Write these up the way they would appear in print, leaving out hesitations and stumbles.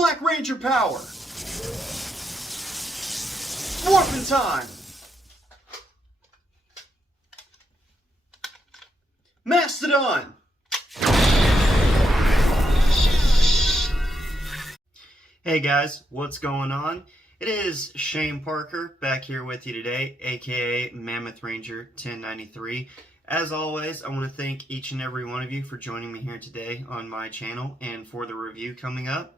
Black Ranger power! Morphin' time! Mastodon! Hey guys, what's going on? It is Shane Parker back here with you today, aka Mammoth Ranger 1093. As always, I want to thank each and every one of you for joining me here today on my channel and for the review coming up.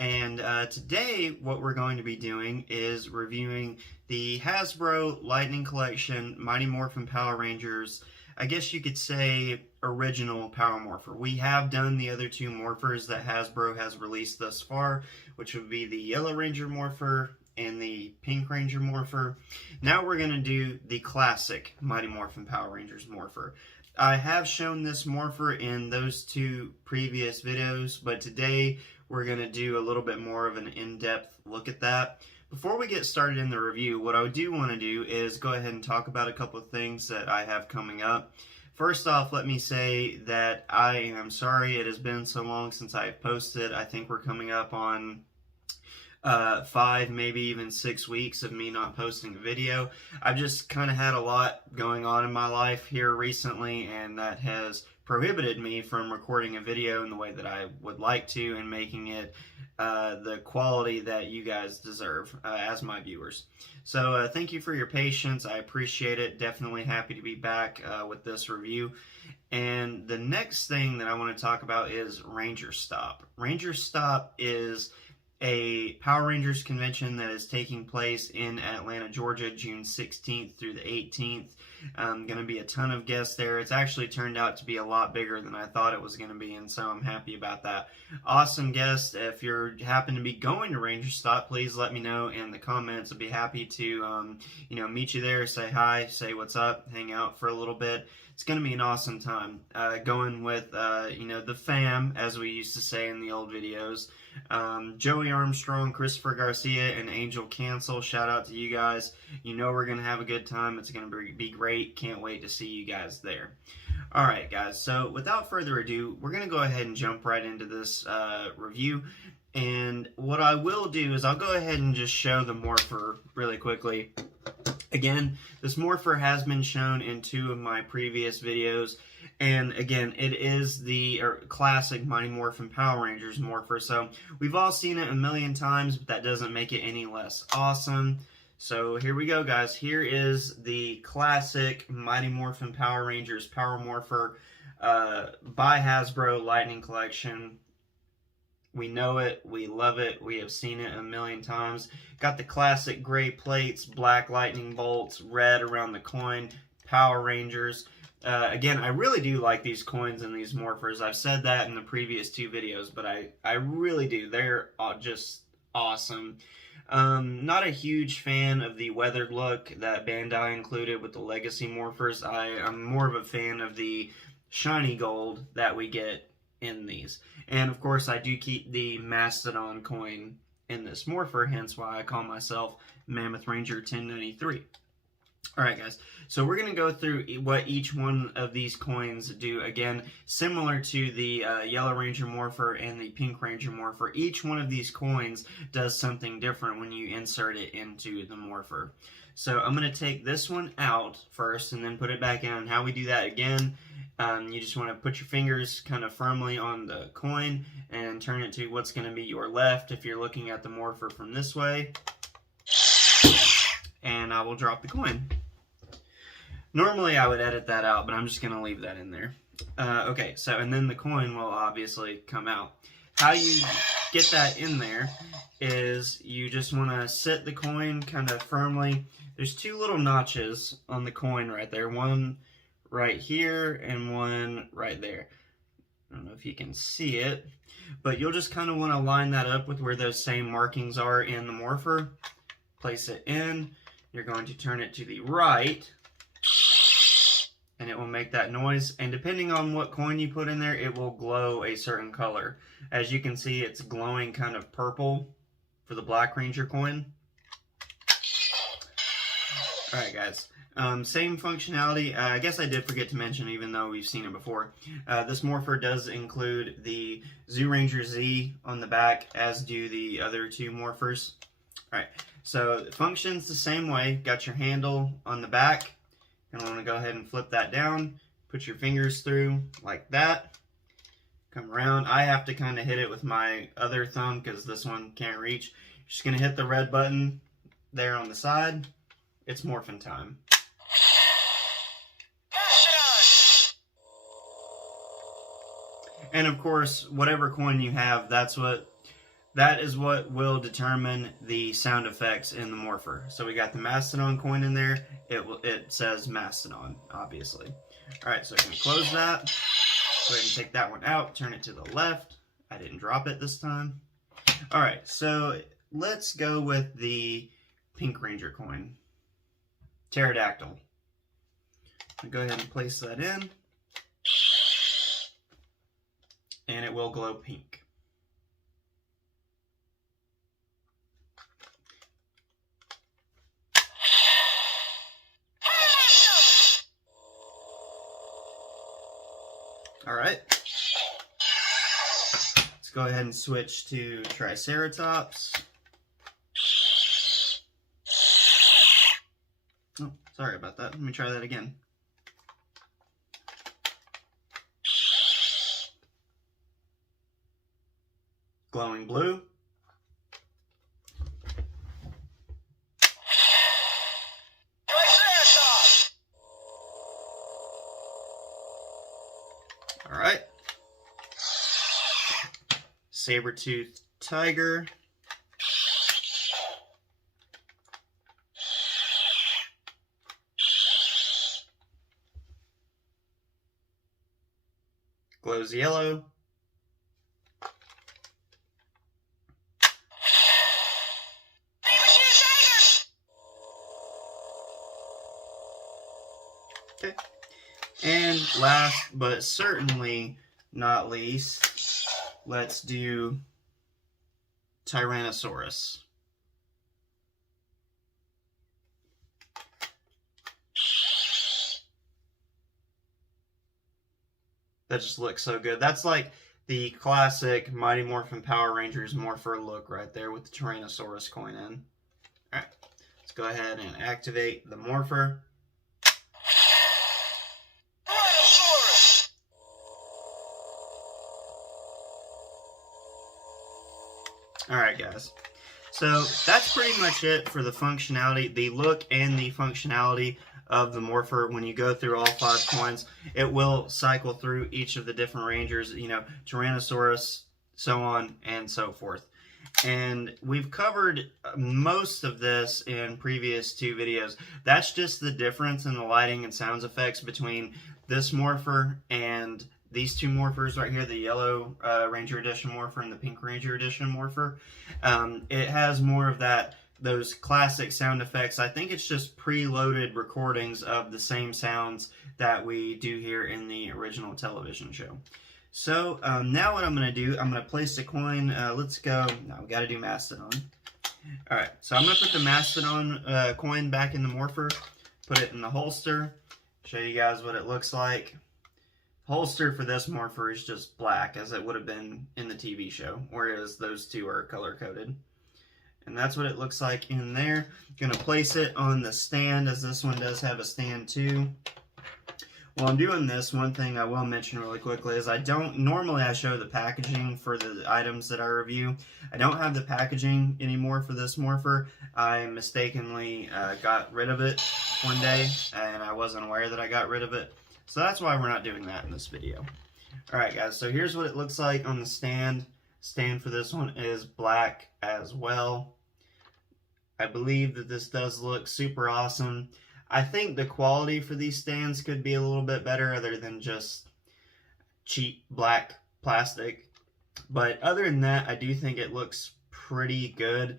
And today what we're going to be doing is reviewing the Hasbro Lightning Collection Mighty Morphin Power Rangers, I guess you could say original Power Morpher. We have done the other two Morphers that Hasbro has released thus far, which would be the Yellow Ranger Morpher and the Pink Ranger Morpher. Now we're going to do the classic Mighty Morphin Power Rangers Morpher. I have shown this Morpher in those two previous videos, but today we're going to do a little bit more of an in-depth look at that. Before we get started in the review, what I do want to do is go ahead and talk about a couple of things that I have coming up. First off, let me say that I am sorry it has been so long since I've posted. I think we're coming up on 5, maybe even 6 weeks of me not posting a video. I've just kind of had a lot going on in my life here recently, and that has prohibited me from recording a video in the way that I would like to and making it the quality that you guys deserve as my viewers. So thank you for your patience. I appreciate it. Definitely happy to be back with this review. And the next thing that I want to talk about is Ranger Stop. Ranger Stop is a Power Rangers convention that is taking place in Atlanta, Georgia, June 16th through the 18th. Going to be a ton of guests there. It's actually turned out to be a lot bigger than I thought it was going to be, and so I'm happy about that. Awesome guests. If you happen to be going to Ranger Stop, please let me know in the comments. I'd be happy to meet you there, say hi, say what's up, hang out for a little bit. It's going to be an awesome time. Going with the fam, as we used to say in the old videos. Joey Armstrong, Christopher Garcia, and Angel Cancel. Shout out to you guys. You know we're going to have a good time. It's going to be great. Can't wait to see you guys there. Alright guys, so without further ado, we're going to go ahead and jump right into this review. And what I will do is I'll go ahead and just show the Morpher really quickly. Again, this Morpher has been shown in 2 of my previous videos. And again, it is the classic Mighty Morphin Power Rangers Morpher. So we've all seen it a million times, but that doesn't make it any less awesome. So here we go, guys. Here is the classic Mighty Morphin Power Rangers Power Morpher by Hasbro Lightning Collection. We know it, we love it, we have seen it a million times. Got the classic gray plates, black lightning bolts, red around the coin, Power Rangers. Again, I really do like these coins and these Morphers. I've said that in the previous 2 videos, but I really do. They're just awesome. Not a huge fan of the weathered look that Bandai included with the Legacy Morphers. I'm more of a fan of the shiny gold that we get in these. And of course I do keep the Mastodon coin in this Morpher, hence why I call myself Mammoth Ranger 1093. Alright guys, so we're going to go through what each one of these coins do. Again, similar to the Yellow Ranger Morpher and the Pink Ranger Morpher, each one of these coins does something different when you insert it into the Morpher. So I'm going to take this one out first and then put it back in. And how we do that again, you just want to put your fingers kind of firmly on the coin and turn it to what's going to be your left if you're looking at the Morpher from this way. And I will drop the coin. Normally I would edit that out, but I'm just going to leave that in there. Okay, so and then the coin will obviously come out. How you get that in there is you just want to sit the coin kind of firmly. There's 2 little notches on the coin right there. One right here and one right there. I don't know if you can see it, but you'll just kind of want to line that up with where those same markings are in the Morpher. Place it in. You're going to turn it to the right, and it will make that noise. And depending on what coin you put in there, it will glow a certain color. As you can see, it's glowing kind of purple for the Black Ranger coin. Alright guys, same functionality. I guess I did forget to mention, even though we've seen it before, this Morpher does include the Zyuranger Z on the back, as do the other two Morphers. Alright, so it functions the same way. Got your handle on the back. You're going to go ahead and flip that down, put your fingers through like that, come around. I have to kind of hit it with my other thumb because this one can't reach. You're just going to hit the red button there on the side. It's morphin' time. And of course, whatever coin you have, that is what will determine the sound effects in the Morpher. So we got the Mastodon coin in there. It says Mastodon, obviously. All right, so I'm gonna close that. Go ahead and take that one out. Turn it to the left. I didn't drop it this time. All right, so let's go with the Pink Ranger coin. Pterodactyl. I'll go ahead and place that in. And it will glow pink. All right. Let's go ahead and switch to Triceratops. Oh, sorry about that. Let me try that again. Glowing blue. All right. Saber-toothed tiger. Glows yellow. Okay. And last but certainly not least, let's do Tyrannosaurus. That just looks so good. That's like the classic Mighty Morphin Power Rangers Morpher look right there with the Tyrannosaurus coin in. Alright, let's go ahead and activate the Morpher. Alright guys, so that's pretty much it for the functionality, the look and the functionality of the Morpher. When you go through all 5 coins, it will cycle through each of the different Rangers, you know, Tyrannosaurus, so on and so forth. And we've covered most of this in previous 2 videos. That's just the difference in the lighting and sounds effects between this Morpher and these 2 Morphers right here, the yellow Ranger Edition Morpher and the Pink Ranger Edition Morpher. It has more of those classic sound effects. I think it's just preloaded recordings of the same sounds that we do here in the original television show. So now what I'm going to do, I'm going to place a coin. Let's go. No, we got to do Mastodon. All right, so I'm going to put the Mastodon coin back in the Morpher, put it in the holster, show you guys what it looks like. Holster for this Morpher is just black, as it would have been in the TV show, whereas those 2 are color-coded. And that's what it looks like in there. Going to place it on the stand, as this one does have a stand too. While I'm doing this, one thing I will mention really quickly is normally I show the packaging for the items that I review. I don't have the packaging anymore for this Morpher. I mistakenly got rid of it one day, and I wasn't aware that I got rid of it. So that's why we're not doing that in this video. Alright guys, so here's what it looks like on the stand. Stand for this one is black as well. I believe that this does look super awesome. I think the quality for these stands could be a little bit better other than just cheap black plastic. But other than that, I do think it looks pretty good.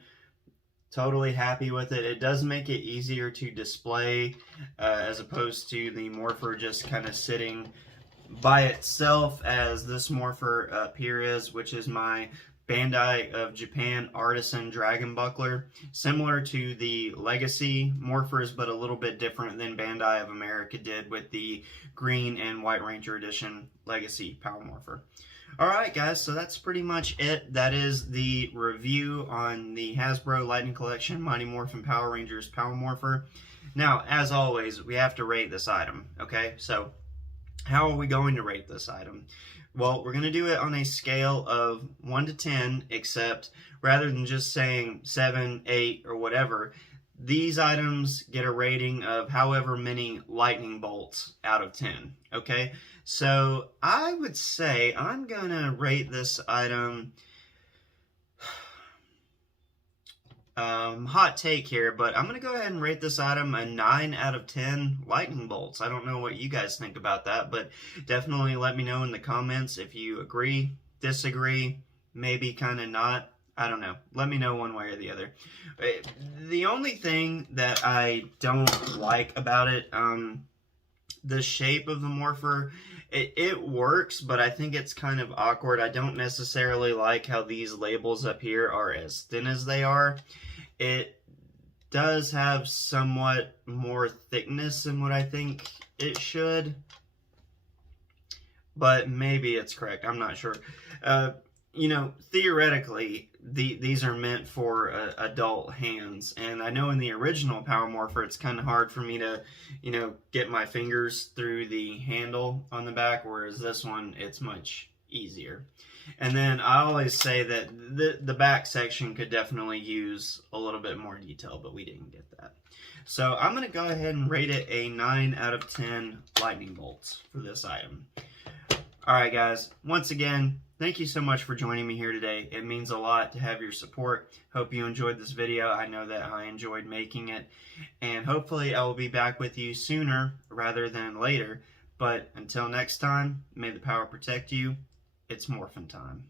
Totally happy with it. It does make it easier to display as opposed to the Morpher just kind of sitting by itself as this Morpher up here is, which is my Bandai of Japan Artisan Dragon Buckler, similar to the Legacy Morphers, but a little bit different than Bandai of America did with the Green and White Ranger Edition Legacy Power Morpher. Alright guys, so that's pretty much it. That is the review on the Hasbro Lightning Collection Mighty Morphin Power Rangers Power Morpher. Now, as always, we have to rate this item, okay? So, how are we going to rate this item? Well, we're going to do it on a scale of 1 to 10, except rather than just saying 7, 8, or whatever, these items get a rating of however many lightning bolts out of 10, okay? So, I would say I'm going to rate this item... hot take here, but I'm going to go ahead and rate this item a 9 out of 10 lightning bolts. I don't know what you guys think about that, but definitely let me know in the comments if you agree, disagree, maybe kind of not. I don't know. Let me know one way or the other. The only thing that I don't like about it, the shape of the Morpher, it works, but I think it's kind of awkward. I don't necessarily like how these labels up here are as thin as they are. It does have somewhat more thickness than what I think it should, but maybe it's correct. I'm not sure. You know, theoretically, these are meant for adult hands, and I know in the original Power Morpher, it's kind of hard for me to, you know, get my fingers through the handle on the back, whereas this one, it's much easier. And then I always say that the back section could definitely use a little bit more detail, but we didn't get that. So I'm going to go ahead and rate it a 9 out of 10 lightning bolts for this item. Alright guys, once again, thank you so much for joining me here today. It means a lot to have your support. Hope you enjoyed this video. I know that I enjoyed making it. And hopefully I will be back with you sooner rather than later. But until next time, may the power protect you. It's morphin' time.